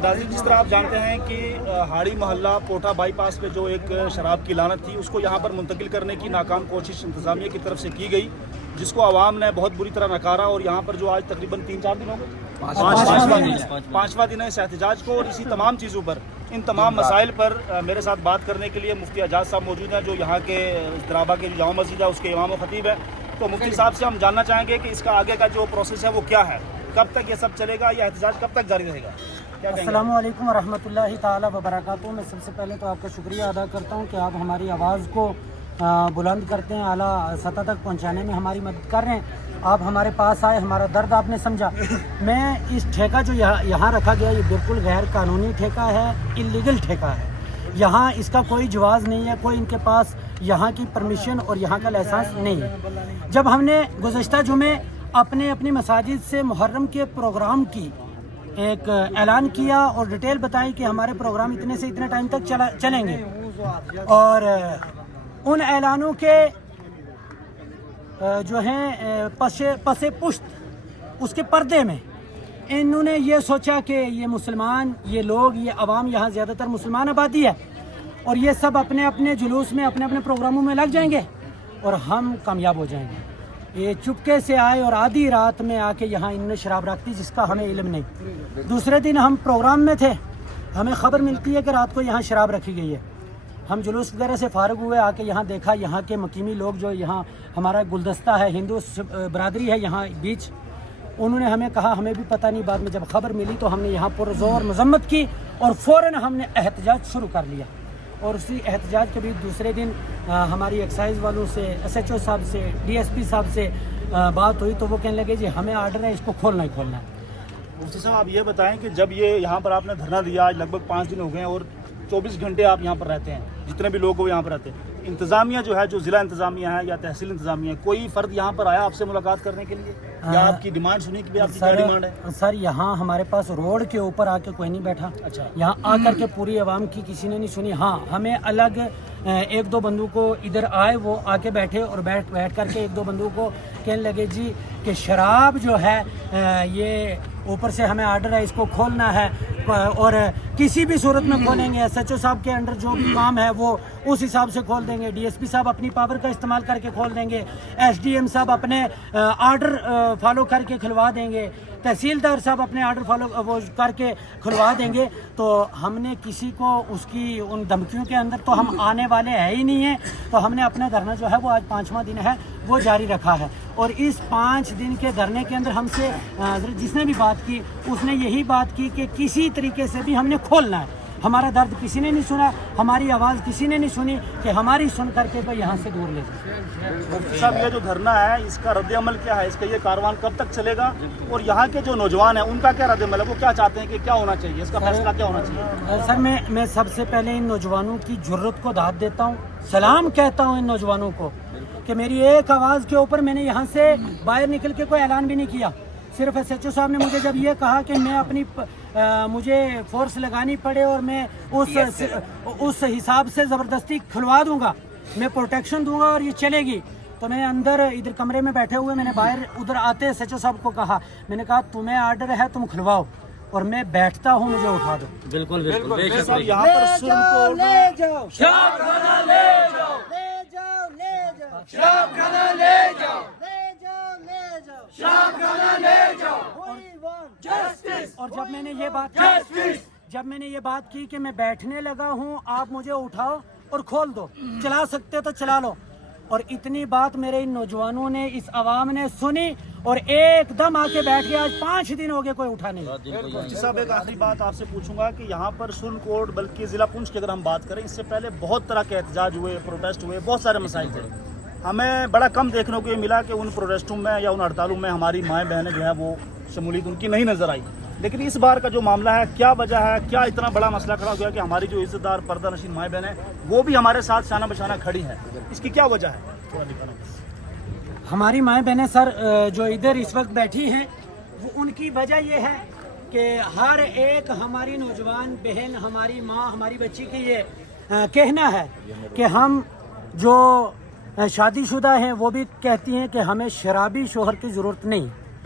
ناظرین، جس طرح آپ جانتے ہیں کہ ہاڑی محلہ پوٹھا بائی پاس پہ جو ایک شراب کی لعنت تھی اس کو یہاں پر منتقل کرنے کی ناکام کوشش انتظامیہ کی طرف سے کی گئی، جس کو عوام نے بہت بری طرح نکارا، اور یہاں پر جو آج تقریباً 3-4 دن ہو گئے، پانچواں دن ہے اس احتجاج کو، اور اسی تمام چیزوں پر، ان تمام مسائل پر میرے ساتھ بات کرنے کے لیے مفتی اعجاز صاحب موجود ہیں، جو یہاں کے درابا کے جو جامع مسجد ہے اس کے امام و خطیب ہے۔ تو مفتی صاحب سے ہم جاننا چاہیں گے کہ اس کا آگے کا جو پروسیس ہے وہ کیا ہے، کب تک یہ سب چلے گا، یہ احتجاج کب تک جاری رہے گا؟ السلام علیکم ورحمۃ اللہ تعالی وبرکاتہ۔ میں سب سے پہلے تو آپ کا شکریہ ادا کرتا ہوں کہ آپ ہماری آواز کو بلند کرتے ہیں، اعلیٰ سطح تک پہنچانے میں ہماری مدد کر رہے ہیں۔ آپ ہمارے پاس آئے، ہمارا درد آپ نے سمجھا۔ میں اس ٹھیکہ جو یہاں رکھا گیا یہ بالکل غیر قانونی ٹھیکہ ہے، انلیگل ٹھیکہ ہے۔ یہاں اس کا کوئی جواز نہیں ہے، کوئی ان کے پاس یہاں کی پرمیشن اور یہاں کا لائسنس نہیں ہے۔ جب ہم نے گزشتہ جمعے اپنی مساجد سے محرم کے پروگرام کی ایک اعلان کیا اور ڈیٹیل بتائی کہ ہمارے پروگرام اتنے سے اتنے ٹائم تک چلیں گے، اور ان اعلانوں کے جو ہیں پس پشت اس کے پردے میں انہوں نے یہ سوچا کہ یہ مسلمان، یہ لوگ، یہ عوام، یہاں زیادہ تر مسلمان آبادی ہے، اور یہ سب اپنے اپنے جلوس میں اپنے اپنے پروگراموں میں لگ جائیں گے اور ہم کامیاب ہو جائیں گے۔ یہ چپکے سے آئے اور آدھی رات میں آ کے یہاں انہوں نے شراب رکھ دی، جس کا ہمیں علم نہیں۔ دوسرے دن ہم پروگرام میں تھے، ہمیں خبر ملتی ہے کہ رات کو یہاں شراب رکھی گئی ہے۔ ہم جلوس وغیرہ سے فارغ ہوئے، آ کے یہاں دیکھا، یہاں کے مقیمی لوگ جو یہاں ہمارا گلدستہ ہے، ہندو برادری ہے یہاں بیچ، انہوں نے ہمیں کہا، ہمیں بھی پتہ نہیں، بعد میں جب خبر ملی تو ہم نے یہاں پر زور مذمت کی اور فوراً ہم نے احتجاج شروع کر لیا۔ اور اسی احتجاج کے بھی دوسرے دن ہماری ایکسائز والوں سے، ایس ایچ او صاحب سے، ڈی ایس پی صاحب سے بات ہوئی، تو وہ کہنے لگے جی ہمیں آرڈر ہے، اس کو کھولنا ہی کھولنا ہے۔ مفتی صاحب، آپ یہ بتائیں کہ جب یہ یہاں پر آپ نے دھرنا دیا، آج لگ بھگ 5 دن ہو گئے ہیں اور 24 گھنٹے آپ یہاں پر رہتے ہیں، جتنے بھی لوگ وہ یہاں پر رہتے ہیں، انتظامیہ جو ہے، جو ضلع انتظامیہ ہے یا تحصیل انتظامیہ ہے، کوئی فرد یہاں پر آیا آپ سے ملاقات کرنے کے لیے، یا آپ کی ڈیمانڈ سنی کہ آپ کی کیا ڈیمانڈ ہے؟ سر یہاں ہمارے پاس روڈ کے اوپر آ کے کوئی نہیں بیٹھا، یہاں آ کر کے پوری عوام کی کسی نے نہیں سنی۔ ہاں، ہمیں الگ 1-2 بندوں کو ادھر آئے، وہ آ کے بیٹھے اور بیٹھ کر کے 1-2 بندوں کو کہنے لگے جی کہ شراب جو ہے یہ اوپر سے ہمیں آرڈر ہے، اس کو کھولنا ہے، اور کسی بھی صورت میں کھولیں گے، ایس ایچ او صاحب کے انڈر جو بھی کام ہے وہ اس حساب سے کھول دیں گے، ڈی ایس پی صاحب اپنی پاور کا استعمال کر کے کھول دیں گے، ایس ڈی ایم صاحب اپنے آرڈر فالو کر کے کھلوا دیں گے، تحصیلدار صاحب اپنے آرڈر فالو وہ کر کے کھلوا دیں گے۔ تو ہم نے کسی کو اس کی ان دھمکیوں کے اندر تو ہم آنے والے ہیں ہی نہیں ہیں، تو ہم نے اپنا دھرنا جو ہے وہ آج 5واں دن ہے وہ جاری رکھا ہے۔ اور اس 5 دن کے دھرنے کے اندر ہم سے جس نے بھی بات کی اس نے یہی بات کی کہ کسی طریقے سے بھی ہم نے کھولنا ہے، ہمارا درد کسی نے نہیں سنا، ہماری آواز کسی نے نہیں سنی کہ ہماری سن کر کے کوئی یہاں سے دور لے جائے۔ مفتی صاحب، یہ جو دھرنا ہے اس کا رد عمل کیا ہے، اس کا یہ کاروان کب تک چلے گا، اور یہاں کے جو نوجوان ہیں ان کا کیا رد عمل ہے، وہ کیا چاہتے ہیں کہ کیا ہونا چاہیے، اس کا فیصلہ کیا ہونا چاہیے؟ سر میں سب سے پہلے ان نوجوانوں کی جرت کو داد دیتا ہوں، سلام کہتا ہوں ان نوجوانوں کو کہ میری ایک آواز کے اوپر میں نے یہاں سے باہر نکل کے کوئی اعلان بھی نہیں کیا۔ صرف ایس ایچ او صاحب نے مجھے جب یہ کہا کہ میں مجھے فورس لگانی پڑے اور میں اس حساب سے زبردستی کھلوا دوں گا، میں پروٹیکشن دوں گا اور یہ چلے گی، تو میں نے اندر ادھر کمرے میں بیٹھے ہوئے، میں نے باہر ادھر آتے ایس ایچ او صاحب کو کہا، میں نے کہا تمہیں آرڈر ہے تم کھلواؤ، اور میں بیٹھتا ہوں، مجھے اٹھا دو۔ بالکل یہاں پر سن کو لے جاؤ شراب خانہ لے جاؤ، لے جاؤ لے جاؤ شراب خانہ لے جاؤ، لے جاؤ لے جاؤ شراب خانہ لے جاؤ، جسٹس۔ اور جب میں نے یہ بات کی کہ میں بیٹھنے لگا ہوں، آپ مجھے اٹھاؤ اور کھول دو، چلا سکتے تو چلا لو، اور اتنی بات میرے ان نوجوانوں نے، اس عوام نے سنی اور ایک دم آ کے بیٹھ گیا۔ آج 5 دن ہو گئے کوئی اٹھا نہیں۔ مفتی صاحب، ایک آخری بات آپ سے پوچھوں گا کہ یہاں پر سن کوٹ، بلکہ ضلع پونچھ کی اگر ہم بات کریں، اس سے پہلے بہت طرح کے احتجاج ہوئے، پروٹیسٹ ہوئے، بہت سارے مسائل تھے، ہمیں بڑا کم دیکھنے کو یہ ملا کہ ان پروٹیسٹوں میں یا ان ہڑتالوں میں ہماری مائیں بہنیں جو ہے وہ شمولیت ان کی نہیں نظر آئی۔ لیکن اس بار کا جو معاملہ ہے، کیا وجہ ہے، کیا اتنا بڑا مسئلہ کھڑا ہو گیا کہ ہماری جو عزت دار پردہ نشین مائیں بہنیں وہ بھی ہمارے ساتھ شانہ بشانہ کھڑی ہیں، اس کی کیا وجہ ہے؟ ہماری مائیں بہنیں سر جو ادھر اس وقت بیٹھی ہیں، وہ ان کی وجہ یہ ہے کہ ہر ایک ہماری نوجوان بہن، ہماری ماں، ہماری بچی کی یہ کہنا ہے کہ ہم جو شادی شدہ ہیں وہ بھی کہتی ہیں کہ ہمیں شرابی شوہر کی ضرورت نہیں،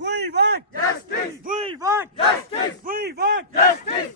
We want justice, we want justice, we want justice.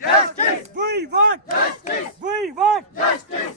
justice, we want justice, we want justice.